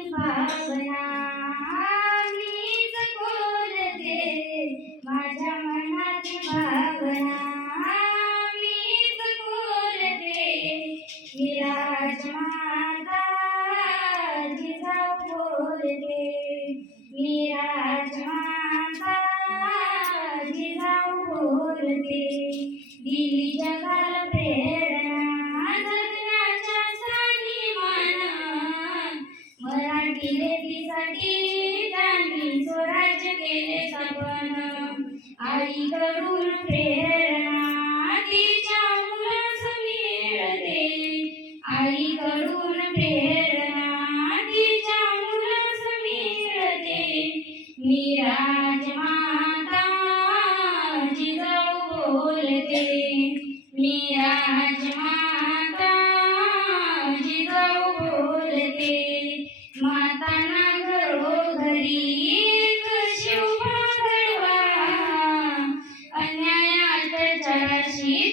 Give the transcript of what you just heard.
मनाची भावना मीच बोलते, माझ्या मनाची भावना मीच बोलते. मी राजमाता जिजाऊ बोलते, मी राजमाता जिजाऊ बोलते. दिली जगाला प्रेरणा जगण्याच्या स्वाभिमान, मराठी लेकीसाठी त्यांनी स्वराज्य केले स्थापन. आईकडून प्रेरणा तिच्या मुलास मिळते, आईकडून प्रेरणा तिच्या मुलास मिळते. मी राजमाता जिजाऊ बोलते, मी राजमाता जिजाऊ बोलते. मातांना घरोघरी शिवभा घडवा, अन्यायात अत्याचाराशी